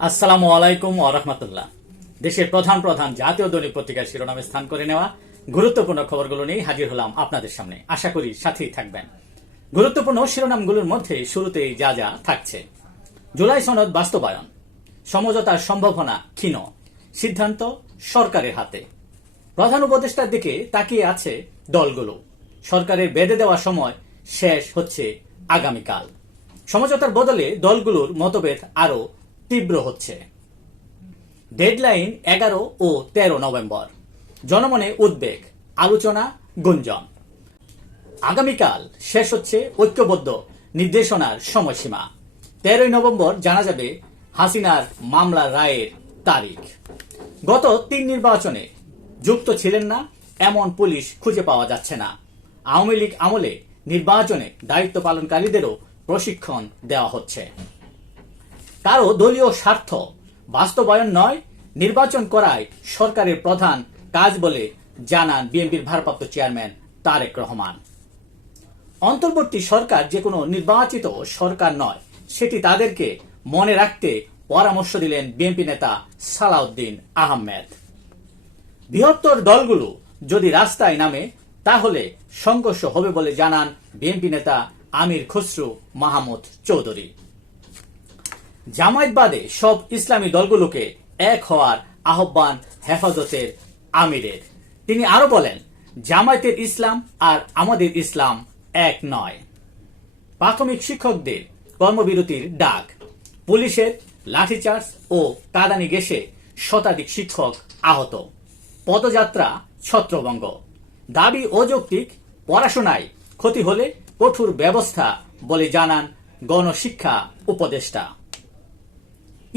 আসসালামু আলাইকুম আরহামতুল্লাহ দেশের প্রধান প্রধান জাতীয় দৈনিক পত্রিকার শিরোনামে স্থান করে নেওয়া গুরুত্বপূর্ণ খবরগুলো নিয়ে হাজির হলাম আপনাদের সামনে। আশা করি সাথেই থাকবেন। গুরুত্বপূর্ণ শিরোনামগুলোর মধ্যে শুরুতেই যা যা থাকছে। জুলাই সনদ বাস্তবায়ন। সমঝোতার সম্ভাবনা ক্ষীণ। সিদ্ধান্ত সরকারের হাতে। প্রধান উপদেষ্টার দিকে তাকিয়ে আছে দলগুলো। সরকারের বেঁধে দেওয়া সময় শেষ হচ্ছে আগামীকাল। সমঝোতার বদলে দলগুলোর মতভেদ আরও তীব্র হচ্ছে। ডেডলাইন এগারো ও তেরো নভেম্বর। জনমনে উদ্বেগ, আলোচনা, গুঞ্জন। আগামীকাল শেষ হচ্ছে ঐক্যবদ্ধ নির্দেশনার সময়সীমা। তেরোই নভেম্বর জানা যাবে হাসিনার মামলা রায়ের তারিখ। গত তিন নির্বাচনে যুক্ত ছিলেন না, এমন পুলিশ খুঁজে পাওয়া যাচ্ছে না। আওয়ামী লীগ আমলে নির্বাচনে দায়িত্ব পালনকারীদেরও প্রশিক্ষণ দেওয়া হচ্ছে। কারও দলীয় স্বার্থ। বাস্তবায়ন নয়, নির্বাচন করায় সরকারের প্রধান কাজ বলে জানান বিএনপির ভারপ্রাপ্ত চেয়ারম্যান তারেক রহমান। অন্তর্বর্তী সরকার যে কোনো নির্বাচিত সরকার নয়, সেটি তাদেরকে মনে রাখতে পরামর্শ দিলেন বিএনপি নেতা সালাউদ্দিন আহমেদ। বৃহত্তর দলগুলো যদি রাস্তায় নামে, তাহলে সংঘর্ষ হবে বলে জানান বিএনপি নেতা আমির খসরু মাহমুদ চৌধুরী। জামায়াত বাদে সব ইসলামী দলগুলোকে এক হওয়ার আহ্বান হেফাজতের আমিরের। তিনি আরও বলেন, জামায়াতের ইসলাম আর আমাদের ইসলাম এক নয়। প্রাথমিক শিক্ষকদের কর্মবিরতির ডাক। পুলিশের লাঠিচার্জ ও কাদানি গেসে শতাধিক শিক্ষক আহত। পদযাত্রা ছত্রভঙ্গ। দাবি অযৌক্তিক, পড়াশোনায় ক্ষতি হলে কঠোর ব্যবস্থা বলে জানান গণশিক্ষা উপদেষ্টা।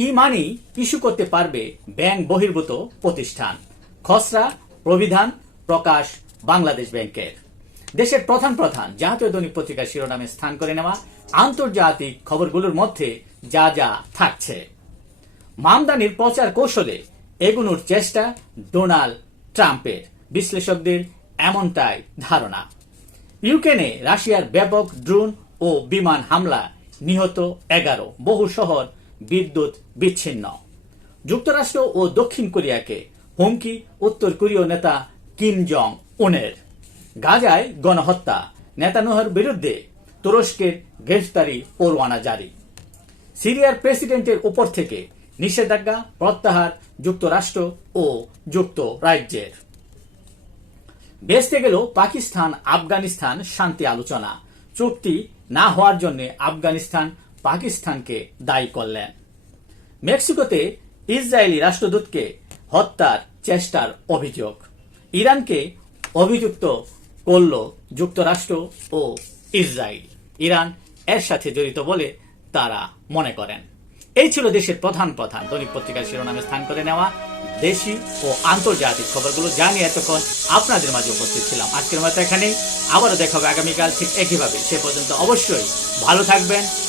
ই মানি ইস্যু করতে পারবে ব্যাংক বহির্ভূত প্রতিষ্ঠান। খসড়া প্রবিধান প্রকাশ বাংলাদেশ ব্যাংকের। দেশের প্রধান প্রধান জাতীয় দৈনিক পত্রিকার শিরোনামে স্থান করে নেওয়া আন্তর্জাতিক খবরগুলোর মধ্যে যা যা থাকছে। মামদানির প্রচার কৌশলে এগুনোর চেষ্টা ডোনাল্ড ট্রাম্পের। বিশ্লেষকদের এমনটাই ধারণা। ইউক্রেনে রাশিয়ার ব্যাপক ড্রোন ও বিমান হামলা নিহত এগারো। বহু শহর বিদ্যুৎ বিচ্ছিন্ন। যুক্তরাষ্ট্র ও দক্ষিণ কোরিয়াকে হুমকি, উত্তর কোরীয় নেতা কিম জং উনের গাজায় গণহত্যা, নেতানোহর বিরুদ্ধে তুরস্কের গ্রেফতারি পরোয়ানা জারি। সিরিয়ার প্রেসিডেন্টের উপর থেকে নিষেধাজ্ঞা প্রত্যাহার যুক্তরাষ্ট্র ও যুক্তরাজ্যের। বেসতে গেল পাকিস্তান আফগানিস্তান শান্তি আলোচনা। চুক্তি না হওয়ার জন্য আফগানিস্তান পাকিস্তানকে দায়ী করলেন। মেক্সিকোতে ইসরায়েলি রাষ্ট্রদূতকে হত্যার চেষ্টার অভিযোগ। ইরানকে অভিযুক্ত করল যুক্তরাষ্ট্র ও ইসরায়েল। ইরান এর সাথে জড়িত বলে তারা মনে করেন। এই ছিল দেশের প্রধান প্রধান দৈনিক পত্রিকার শিরোনামে স্থান করে নেওয়া। দেশি ও আন্তর্জাতিক খবরগুলো জানিয়ে এতক্ষণ আপনাদের মাঝে উপস্থিত ছিলাম। আজকের মতো এখানেই। আবারও দেখা হবে আগামীকাল ঠিক একইভাবে। সে পর্যন্ত অবশ্যই ভালো থাকবেন।